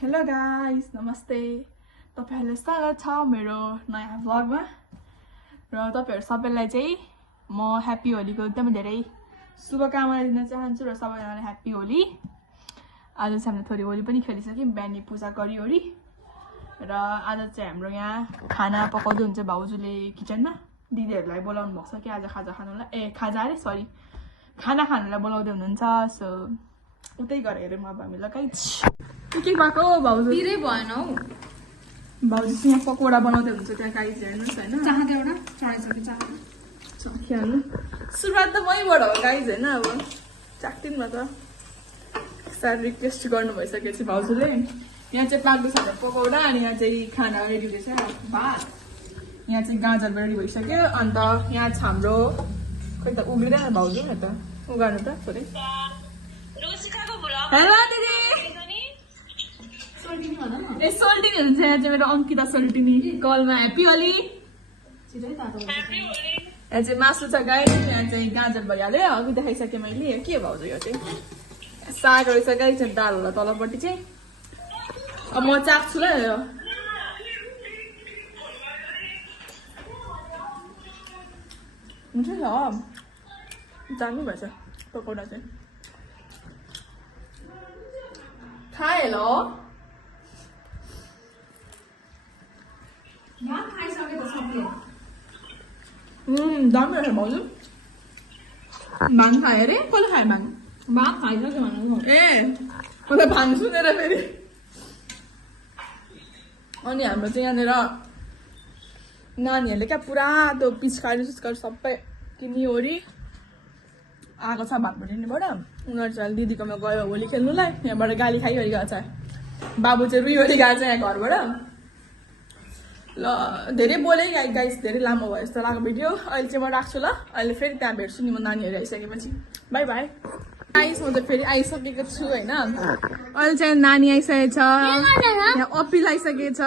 Hello guys नमस्ते तपाईहरुलाई स्वागत छ मेरो नयाँ भ्लगमा र तपाईहरु सबैलाई चाहिँ म ह्यापी होलीको एकदमै धेरै शुभकामना दिन चाहन्छु र सबैजनालाई ह्यापी होली। आज चाहिँ हामीले थोरै होली पनि खेलिसक्यौं, बिहानै पूजा गरिओरी र आज चाहिँ हाम्रो यहाँ खाना पकाउँदै हुन्छ भाउजूले किचनमा। दिदीहरुलाई बोलाउनु भएको छ कि आज खाजा खानुलाई खाजा अरे सरी खाना खानुलाई बोलाउँदै हुनुहुन्छ। सो उतै गएर हेरौँ अब हामी ल गाइस के भएको भाउजू तिरै भएन हौ। भाउजू चाहिँ यहाँ पकौडा बनाउँदै हुन्छ त्यहाँ गाइस हेर्नुस् हैन। चाहदै एउटा चढाइसके चाहनु चखिहाल्नु सुरुवात त मैबाट हो गाइस हैन। अब चाख्दिन न त सार रिक्वेस्ट गर्नु भइसकेपछि भाउजूले यहाँ चाहिँ पाक्दैछ पकौडा अनि यहाँ चाहिँ खाना रेडी हुँदैछ भात। यहाँ चाहिँ गाजर रेडी भइसक्यो अन्त यहाँ छ हाम्रो खोइ त उग्रिदैन भाउजू न त उगार्नु त थोरै। हेलो दिदी ए सोल्टिनी हुन्छ यहाँ चाहिँ मेरो अंकिता सोल्टिनी कलमा ह्यापी होली। यहाँ चाहिँ मासु छ गाइस, यहाँ चाहिँ गाजर भइहाल्यो अघि देखाइसकेँ मैले। के भाउजू यो चाहिँ साग रहेछ गाइस, दाल होला तलपट्टि चाहिँ। अब म चाख्छु ल यो हुन्छ ल जानु भएछ पकौडा चाहिँ खाए ल दामी रहेछ भाउजू। भाङ खायो अरे कसले खायो भाङ? भात खाइसक्यो भन्नु ए मलाई भाङ सुनेर फेरि। अनि हाम्रो चाहिँ यहाँनिर नानीहरूले क्या पुरा त्यो पिचकारी सिचकारी सबै किनिओरी आएको छ भातभटिनीबाट। उनीहरू चाहिँ दिदीकोमा गयो होली खेल्नुलाई, यहाँबाट गाली खाइओरी गएको छ। बाबु चाहिँ रुइओरी गएको छ यहाँ घरबाट। ल धेरै बोले गाइस, धेरै लामो भयो जस्तो लाग्यो भिडियो। अहिले चाहिँ म राख्छु ल, अहिले फेरि त्यहाँ भेट्छु नि म नानीहरू आइसकेपछि। बाई बाई गाइस, म चाहिँ फेरि आइसकेको छु होइन। अहिले चाहिँ नानी आइसकेको छ, यहाँ अपिल आइसकेको छ,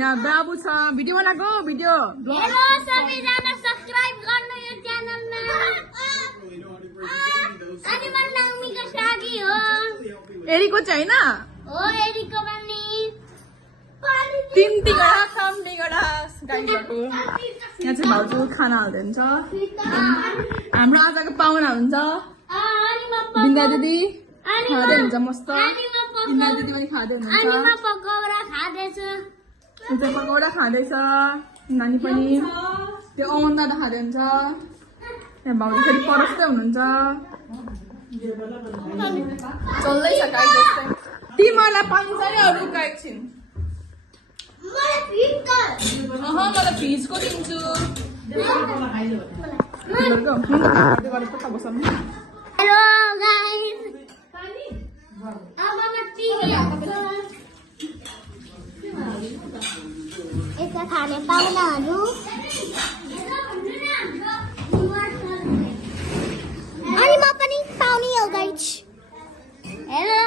यहाँ बाबु छ। भिडियो बनाएको भिडियो एरीको चाहिँ होइन तिनवटा गाईको। यहाँ चाहिँ भाउजू खाना हाल्दै हुन्छ। हाम्रो आजको पाहुना हुन्छ बिन्दा दिदी खाँदै हुन्छ मस्त। बिन्दा दिदी पनि खाँदै हुनुहुन्छ, पकौडा खाँदैछ नानी पनि। त्यो अमन दादा खाँदै हुन्छ। यहाँ भाउजू फेरि परस्तै हुनुहुन्छ। चल्दैछ गाई जस्तै। तिमीहरूलाई पानी चाहिँ अरू गाई छिन् मलाई फ्रिजको दिन्छु। यता खाने पाहुनाहरू अनि म पनि पाउने हो गाइस। हेलो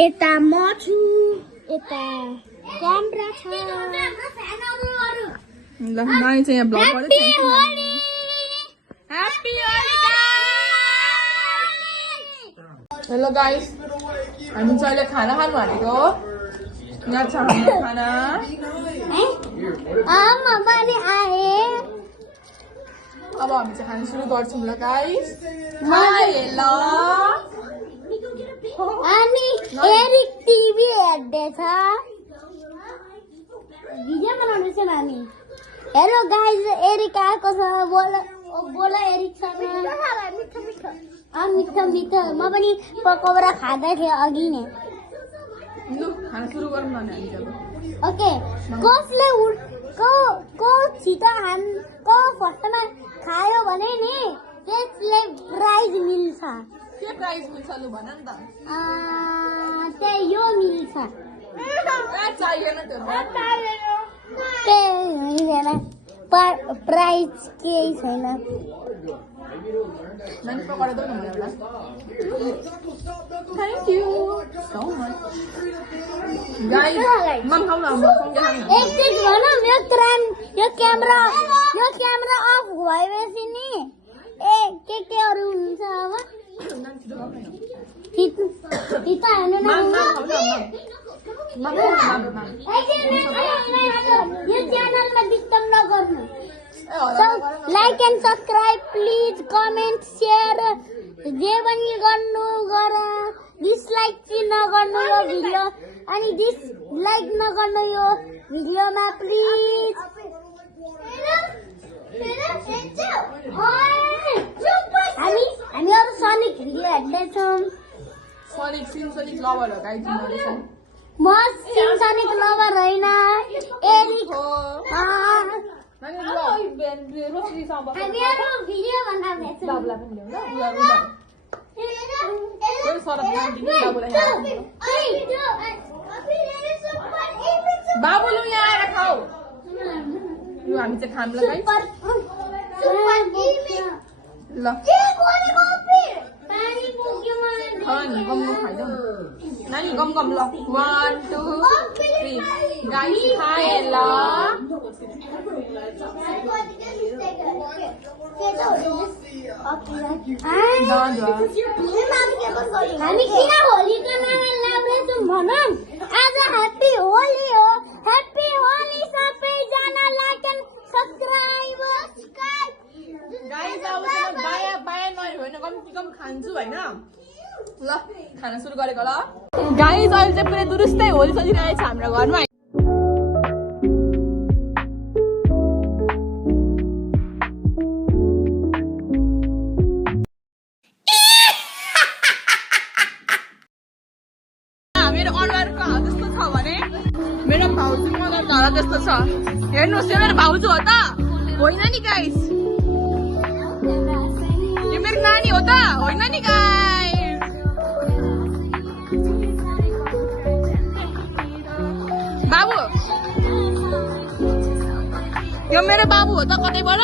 यता म छु, यता क्यामेरा छ। ल नानी चाहिँ यहाँ ब्लग गर्दै छ। Happy Holi guys. Hello guys, हामी चाहिँ अहिले खाना खानु भनेको। यहाँ छ हाम्रो खाना। म पनि आएँ। अब हामी चाहिँ खानु सुरु गर्छौँ ल गाइस। हेलो अनि एरिक टिभी हेर्दैछ, भिडियो बनाउँदैछ नानी। हेलो गाइस, एरिक आएको छ। बोल एरिकसँग। मिठो मिठो। म पनि पकौडा खाँदै थिएँ अघि नै। लु खाना सुरु गरौँ न हामी अब। ओके, कसले को छिटो को फर्स्टमा खायो भने नि त्यसले प्राइज मिल्छ। के प्राइज मिल्छ लु भन नि त। त्यही यो मिल्छ। चाहिएन त्यो प्राइज केही छैन। नानी पकौडा दो न मलाई एउटा। Thank you so much. Guys मम खाऊ न म सँगै खाऊ न एक चीज भनौँ यो क्यामेरा अफ भएपछि नि केहरू हुन्छ अब तिता हेर्नु न यो च्यानलमा डिस्टर्ब नगर्नु like and subscribe please comment share जे पनि गर्नु गर डिसलाइक चाहिँ नगर्नु यो भिडियो अनि डिसलाइक नगर्नु यो भिडियोमा प्लिज हामी अरू सनिक भिडियो हेर्दैछौँ सनिक सिनसनिक लभर हो गाइस तिमीहरु चाहिँ म सिनसनिक लभर होइन एरिक हो हामीहरू भिडियो बनाउँदैछौँ बाबु लु यहाँ आएर खाऊ लु हामी चाहिँ खाम ल गाइस ल खानी गम खाइदेऊ नानी गम ल 1 2 3 गाइस खाए ल हामी किन होलीको नारा लाउँदैछौँ भनौँ आज ह्याप्पी होली हो ह्याप्पी होली सबैजना लाइक एन्ड सब्सक्राइब गाइस अब चाहिँ बाया बाया नयो होइन कम्ती कम खान्छु होइन ल खाना सुरु गरेको ल गाइस अहिले चाहिँ पुरै दुरुस्तै होली चलिरहेको छ हाम्रो घरमा मेरो अनुहारको हात जस्तो छ भने मेरो भाउजूको अनुहार जस्तो छ हेर्नुहोस् यो मेरो भाउजू हो त होइन नि गाइस यो मेरो नानी हो त होइन नि गाइस बाबु यो मेरो बाबु हो त कतैबाट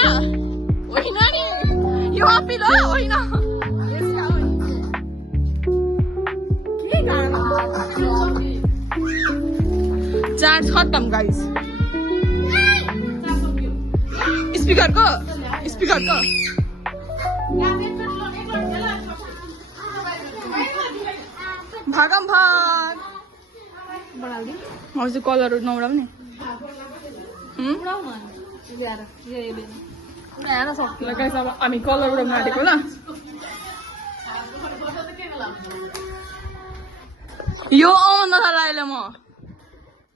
होइन नि यो अपिल हो होइन चार्ज खत्तम गाइस स्पिकरको भागम भाग हजुर कलरहरू नउडाउने गाइस अब हामी कलर उडाउन आँटेको ल यो आउन थाल्यो म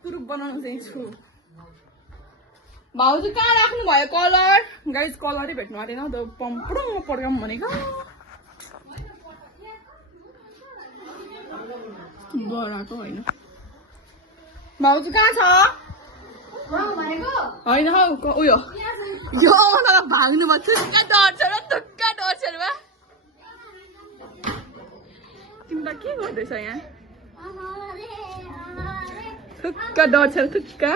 तुरुक बनाउनु चाहिँ छु भाउजू कहाँ राख्नु भयो कलर गाइस कलरै भेट्नु आँटेन त पम्पुडुङ पड्काउँ भनेको बडाको होइन भाउजू कहाँ छ होइन हौ उयो यो आउन भाग्नु भयो थुक्का डर्छ र थुक्का डर्छ र तिमीलाई के गर्दैछ यहाँ थुक्का डर्छ थुक्का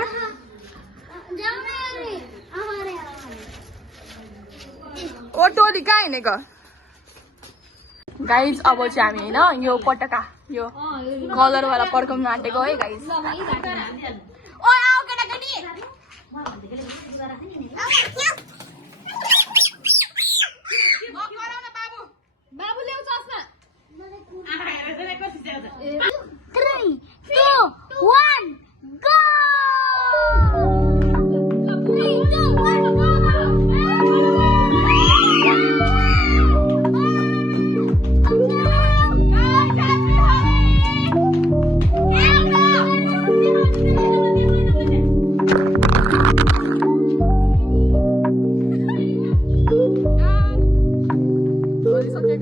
ओटोली कहाँ हिँडेको गाइज अब चाहिँ हामी होइन यो पटका यो कलरवाला पड्काउनु आँटेको है गाइज बाबु ल्याउ चस्मा 3 2 1 go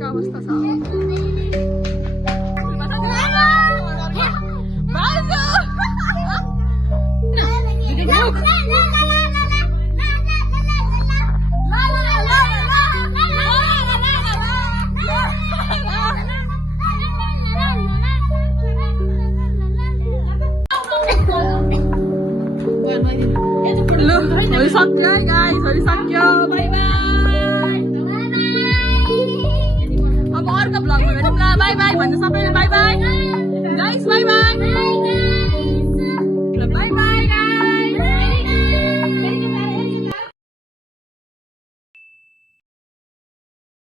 अवस्था छ सक्यो गाइस सक्यो बाई बाई अब अर्को भ्लगमा भेटौँ ल बाई बाई भन्नु सबैले by by guys by by